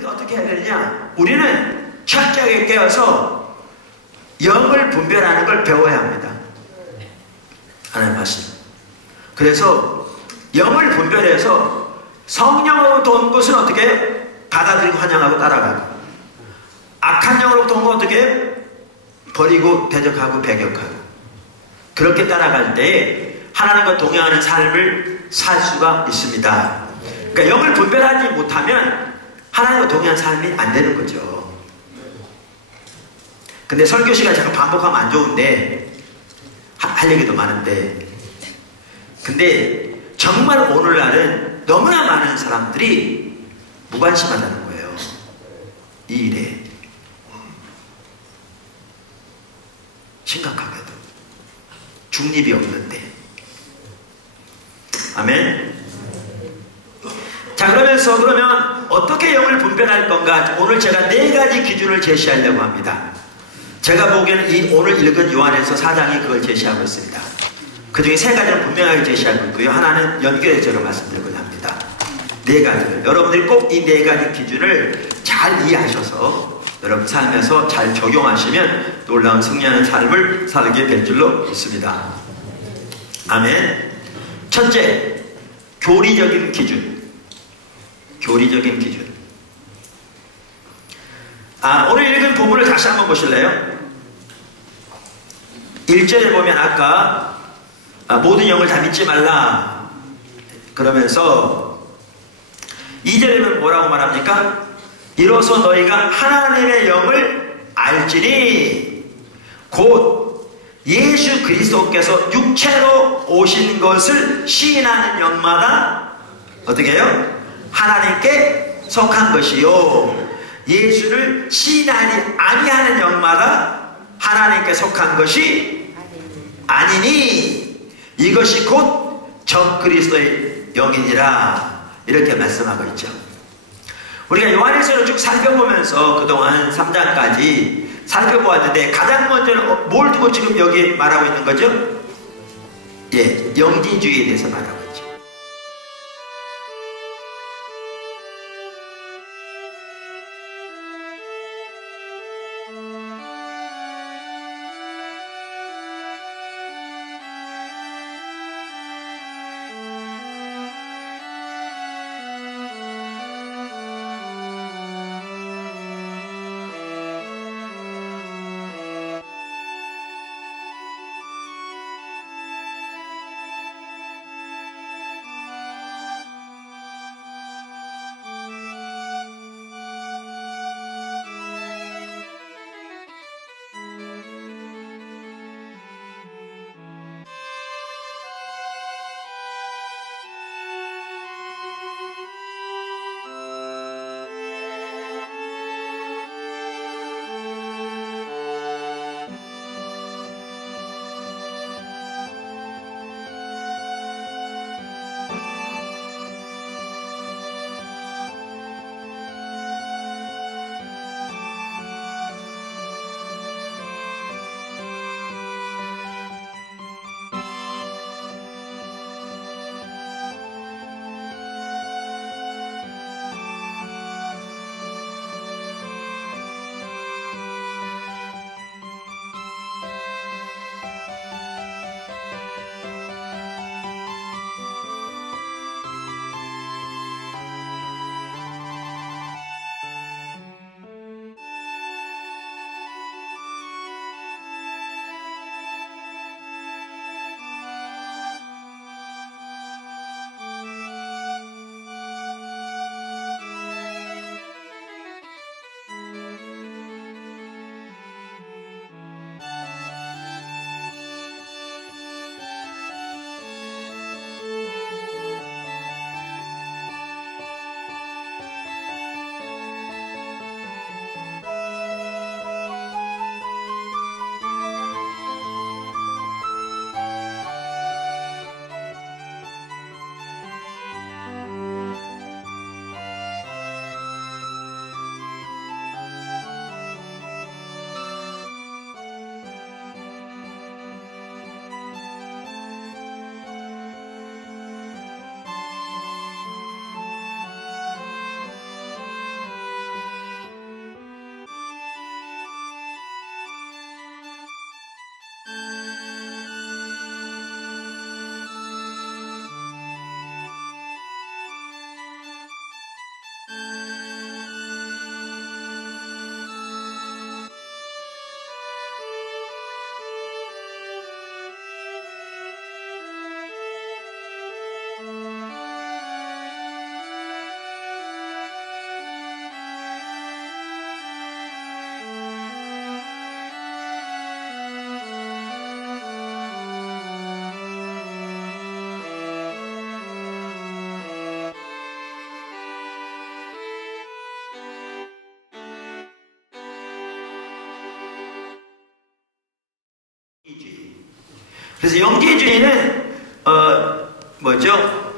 그러니까 어떻게 해야 되느냐? 우리는 철저하게 깨어서 영을 분별하는 걸 배워야 합니다. 하나님 말씀. 그래서 영을 분별해서 성령으로부터 온 것은 어떻게 해요? 받아들이고 환영하고 따라가고, 악한 영으로부터 온 것은 어떻게 해요? 버리고 대적하고 배격하고. 그렇게 따라갈 때 하나님과 동행하는 삶을 살 수가 있습니다. 그러니까 영을 분별하지 못하면 하나님과 동행하는 삶이 안 되는 거죠. 근데 설교 시간 잠깐 반복하면 안 좋은데, 할 얘기도 많은데, 근데 정말 오늘날은 너무나 많은 사람들이 무관심하다는 거예요. 이 일에. 심각하게도 중립이 없는데. 아멘. 자, 그러면 어떻게 영을 분별할 건가? 오늘 제가 4가지 기준을 제시하려고 합니다. 제가 보기에는 오늘 읽은 요한에서 4장이 그걸 제시하고 있습니다. 그 중에 3가지는 분명하게 제시하고 있고요. 하나는 연결해서 제가 말씀드리고자 합니다. 4가지를. 여러분들이 꼭 이 4가지 기준을 잘 이해하셔서 여러분 삶에서 잘 적용하시면 놀라운 승리하는 삶을 살게 될 줄로 믿습니다. 아멘. 첫째, 교리적인 기준. 교리적인 기준. 오늘 읽은 본문을 다시 한번 보실래요? 1절에 보면 아까 모든 영을 다 믿지 말라 그러면서 2절에 보면 뭐라고 말합니까? 이로써 너희가 하나님의 영을 알지니 곧 예수 그리스도께서 육체로 오신 것을 시인하는 영마다 어떻게 해요? 하나님께 속한 것이요, 예수를 시인하지 아니하는 영마다 하나님께 속한 것이 아니니 이것이 곧 적그리스도의 영이니라, 이렇게 말씀하고 있죠. 우리가 요한일서를 쭉 살펴보면서 그동안 3장까지 살펴보았는데 가장 먼저는 뭘 두고 지금 여기 말하고 있는 거죠? 예, 영지주의에 대해서 말하고 있죠. 그래서 영지주의는 뭐죠?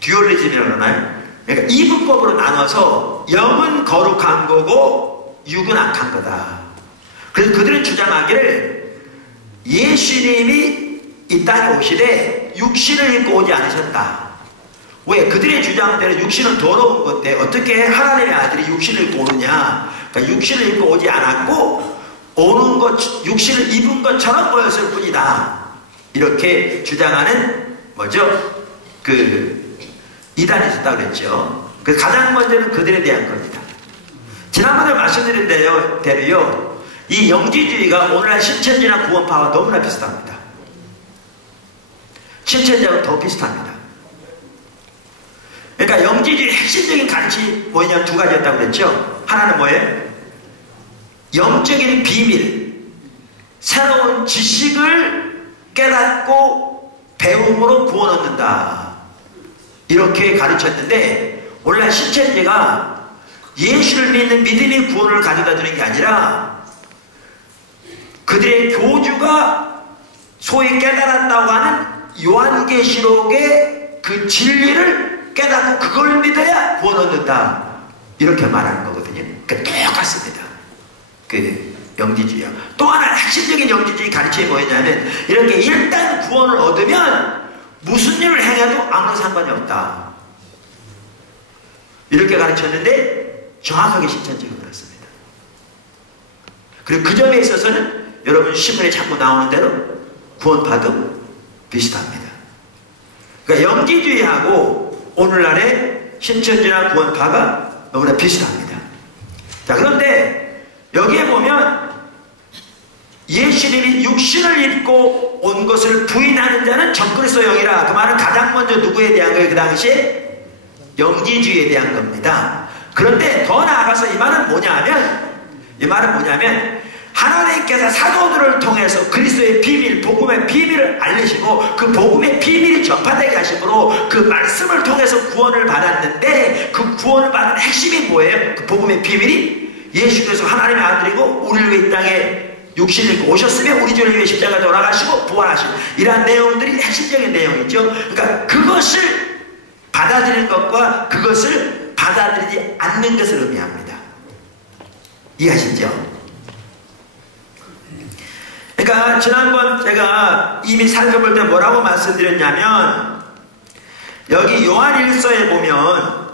듀얼리즘이라고 그러나요? 그러니까 이분법으로 나눠서 영은 거룩한 거고 육은 악한 거다. 그래서 그들은 주장하기를 예수님이 이 땅에 오시되 육신을 입고 오지 않으셨다. 왜? 그들의 주장대로 육신은 더러운 건데 어떻게 하나님의 아들이 육신을 입고 오느냐? 그러니까 육신을 입고 오지 않았고 오는 것, 육신을 입은 것처럼 보였을 뿐이다. 이렇게 주장하는 뭐죠? 이단이 있었다고 그랬죠. 가장 먼저는 그들에 대한 겁니다. 지난번에 말씀드린 대로요, 이 영지주의가 오늘날 신천지나 구원파와 너무나 비슷합니다. 신천지하고 더 비슷합니다. 그러니까 영지주의 핵심적인 가르침이 뭐냐면 두 가지였다고 그랬죠. 하나는 뭐예요? 영적인 비밀, 새로운 지식을 깨닫고 배움으로 구원 얻는다. 이렇게 가르쳤는데 오늘날 신천지가 예수를 믿는 믿음이 구원을 가져다 주는 게 아니라 그들의 교주가 소위 깨달았다고 하는 요한계시록의 그 진리를 깨닫고 그걸 믿어야 구원 얻는다. 이렇게 말하는 거거든요. 그러니까 똑같습니다. 영지주의요. 또 하나 핵심적인 영지주의 가르침이 뭐였냐면 이렇게 일단 구원을 얻으면 무슨 일을 행해도 아무 상관이 없다. 이렇게 가르쳤는데 정확하게 신천지가 그렇습니다. 그리고 그 점에 있어서는 여러분 신문에 자꾸 나오는 대로 구원파도 비슷합니다. 그러니까 영지주의하고 오늘날의 신천지나 구원파가 너무나 비슷합니다. 자, 그런데 여기에 보면 예수님이 육신을 입고 온 것을 부인하는 자는 적그리스도 영이라. 그 말은 가장 먼저 누구에 대한 거예요? 그 당시에 영지주의에 대한 겁니다. 그런데 더 나아가서 이 말은 뭐냐면 하나님께서 사도들을 통해서 그리스도의 비밀, 복음의 비밀을 알리시고 그 복음의 비밀이 전파되게 하심으로 그 말씀을 통해서 구원을 받았는데 그 구원을 받은 핵심이 뭐예요? 그 복음의 비밀이 예수께서 하나님의 아들이고 우리를 위해 이 땅에 육신을 입고 오셨으며 우리 죄를 위해 십자가에 돌아가시고 부활하신 이러한 내용들이 핵심적인 내용이죠. 그러니까 그것을 받아들이는 것과 그것을 받아들이지 않는 것을 의미합니다. 이해하시죠? 그러니까 지난번 제가 이미 살펴볼 때 뭐라고 말씀드렸냐면 여기 요한일서에 보면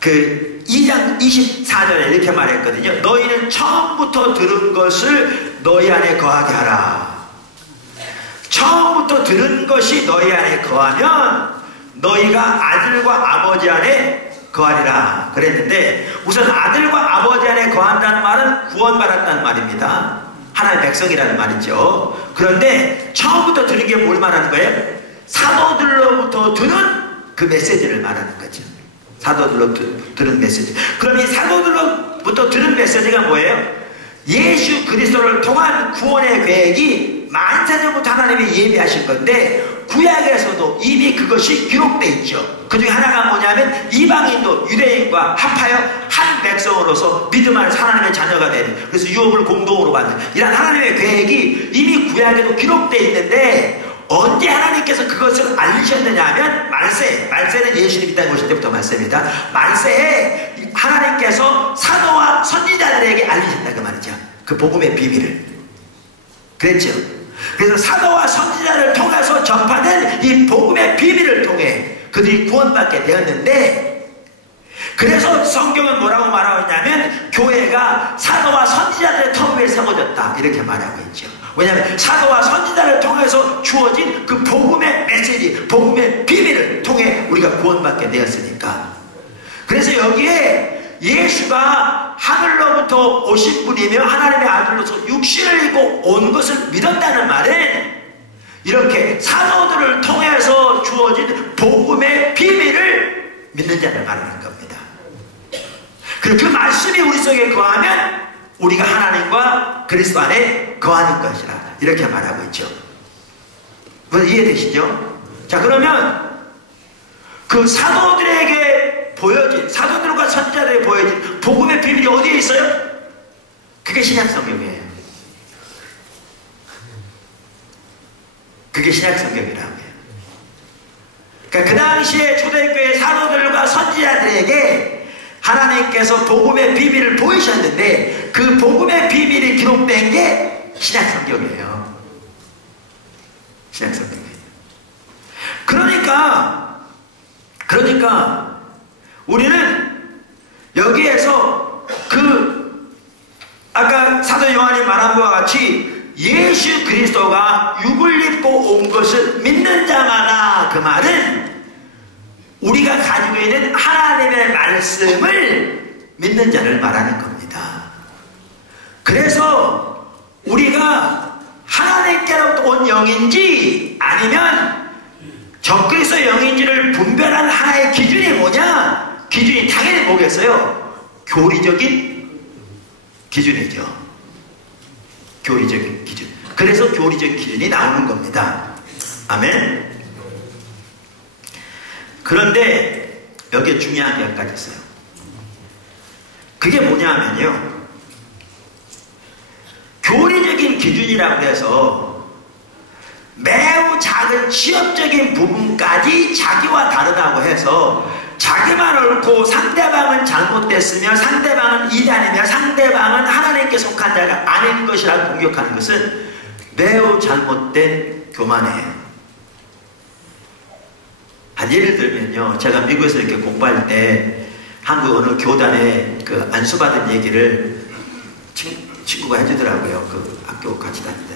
2장 24절에 이렇게 말했거든요. 너희는 처음부터 들은 것을 너희 안에 거하게 하라. 처음부터 들은 것이 너희 안에 거하면 너희가 아들과 아버지 안에 거하리라 그랬는데 우선 아들과 아버지 안에 거한다는 말은 구원받았다는 말입니다. 하나님의 백성이라는 말이죠. 그런데 처음부터 들은 게 뭘 말하는 거예요? 사도들로부터 들은 그 메시지를 말하는 거죠. 사도들로부터 들은 메시지. 그럼 이 사도들로부터 들은 메시지가 뭐예요? 예수 그리스도를 통한 구원의 계획이 만세전부터 하나님이 예비하신 건데 구약에서도 이미 그것이 기록되어 있죠. 그 중에 하나가 뭐냐면 이방인도 유대인과 합하여 한 백성으로서 믿음 안에서 하나님의 자녀가 되는, 그래서 유업을 공동으로 받는 이런 하나님의 계획이 이미 구약에도 기록되어 있는데 언제 하나님께서 그것을 알리셨느냐 하면 말세는 예수님이 땅에 오실 때부터 말세입니다. 말세에 하나님께서 사도와 선지자들에게 알리셨다 그 말이죠. 그 복음의 비밀을. 그랬죠. 그래서 사도와 선지자를 통해서 전파된 이 복음의 비밀을 통해 그들이 구원받게 되었는데, 그래서 성경은 뭐라고 말하고 있냐면 교회가 사도와 선지자들의 터 위에 세워졌다 이렇게 말하고 있죠. 왜냐하면 사도와 선지자를 통해서 주어진 그 복음의 메시지, 복음의 비밀을 통해 우리가 구원받게 되었으니까. 그래서 여기에 예수가 하늘로부터 오신 분이며 하나님의 아들로서 육신을 입고 온 것을 믿었다는 말은 이렇게 사도들을 통해서 주어진 복음의 비밀을 믿는 자를 말하는 겁니다. 그리고 그 말씀이 우리 속에 거하면 우리가 하나님과 그리스도 안에 거하는 것이라 이렇게 말하고 있죠. 이해되시죠? 자, 그러면 그 사도들에게 보여진, 사도들과 선지자들에게 보여진 복음의 비밀이 어디에 있어요? 그게 신약성경이에요. 그게 신약 성경이라고 해요. 그러니까 그 당시에 초대교회 사도들과 선지자들에게 하나님께서 복음의 비밀을 보이셨는데 그 복음의 비밀이 기록된 게 신약 성경이에요. 신약 성경이에요. 그러니까 우리는 여기에서 아까 사도 요한이 말한 것과 같이 예수 그리스도가 육을 입고 온 것을 믿는 자마다, 그 말은 우리가 가지고 있는 하나님의 말씀을 믿는 자를 말하는 겁니다. 그래서 우리가 하나님께로부터 온 영인지 아니면 적그리스도 영인지를 분별한 하나의 기준이 뭐냐? 기준이 당연히 뭐겠어요? 교리적인 기준이죠. 교리적인 기준. 그래서 교리적인 기준이 나오는 겁니다. 아멘. 그런데 여기에 중요한 게 한 가지 있어요. 그게 뭐냐면요, 교리적인 기준이라고 해서 매우 작은 취업적인 부분까지 자기와 다르다고 해서 자기만 옳고 상대방은 잘못됐으며 상대방은 이단이며 상대방은 하나님께 속한 자가 아닌 것이라고 공격하는 것은 매우 잘못된 교만이에요. 한 예를 들면요, 제가 미국에서 이렇게 공부할 때 한국 어느 교단에 그 안수받은 얘기를 친구가 해주더라고요. 그 학교 같이 다닐 때.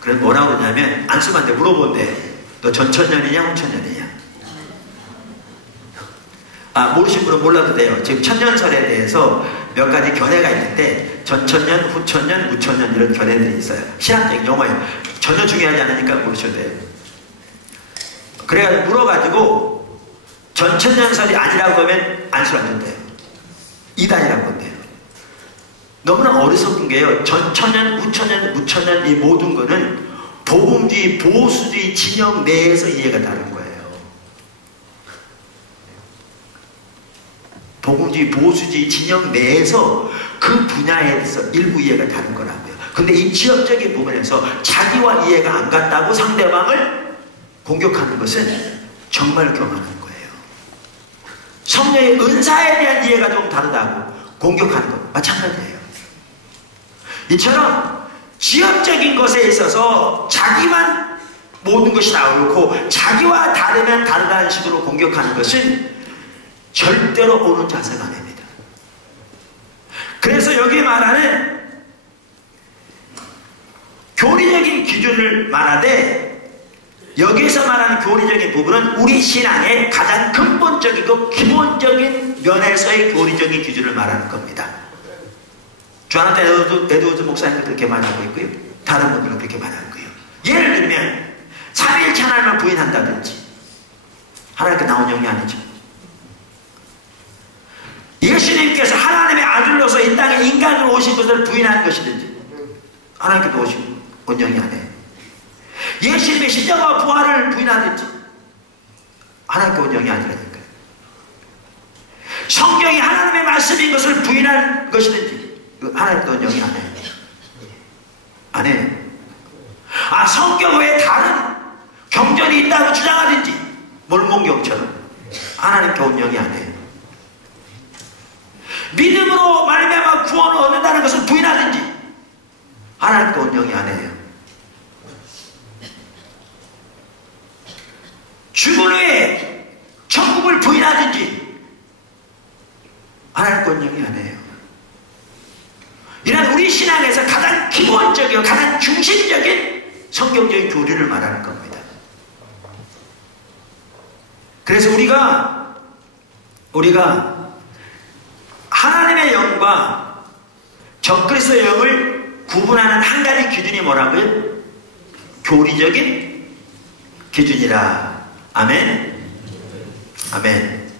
그래서 뭐라고 그러냐면, 안수받는데 물어본대. 너 전천년이냐 후천년이냐? 모르신 분은 몰라도 돼요. 지금 천년설에 대해서 몇 가지 견해가 있는데 전천년, 후천년, 무천년 이런 견해들이 있어요. 신학적 용어예요. 전혀 중요하지 않으니까 모르셔도 돼요. 그래가지고 물어가지고 전천년설이 아니라고 하면 안수를 안 준대요. 이단이라고 한대요. 너무나 어리석은 게요, 전천년, 후천년, 무천년 이 모든 거는 복음주의, 보수주의 진영 내에서 이해가 다른 거예요. 복음주의, 보수주의 진영 내에서 그 분야에 대해서 일부 이해가 다른 거라고요. 근데 이 지역적인 부분에서 자기와 이해가 안 같다고 상대방을 공격하는 것은 정말 교만한 거예요. 성령의 은사에 대한 이해가 좀 다르다고 공격하는 것 마찬가지예요. 이처럼 지역적인 것에 있어서 자기만 모든 것이 다 옳고 자기와 다르면 다르다는 식으로 공격하는 것은 절대로 옳은 자세가 아닙니다. 그래서 여기 말하는 교리적인 기준을 말하되, 여기서 말하는 교리적인 부분은 우리 신앙의 가장 근본적이고 기본적인 면에서의 교리적인 기준을 말하는 겁니다. 조나탄 에드워즈 목사님도 그렇게 말하고 있고요, 다른 분들은 그렇게 말하는 거예요. 예를 들면 삼위일체 하나님을 부인한다든지, 하나님께 나온 영이 아니죠. 예수님께서 하나님의 아들로서 이 땅에 인간으로 오신 것을 부인하는 것이든지, 하나님께서 오신 원영이 아니에요. 예수님의 십자가와 부활을 부인하든지, 하나님께 원영이 아니라니까요. 성경이 하나님의 말씀인 것을 부인하는 것이든지, 하나님께 원영이 아니에요. 안 해요. 성경 외에 다른 경전이 있다고 주장하든지, 몰몬경처럼 하나님께 원영이 아니에요. 믿음으로 말미암아 구원을 얻는다는 것을 부인하든지, 하나님께 원영이 아니에요. 죽은 후에 천국을 부인하든지, 하나님께 원영이 아니에요. 이런 우리 신앙에서 가장 기본적이고 가장 중심적인 성경적인 교리를 말하는 겁니다. 그래서 우리가 하나님의 영과 적그리스도의 영을 구분하는 한 가지 기준이 뭐라고요? 교리적인 기준이라. 아멘. 아멘.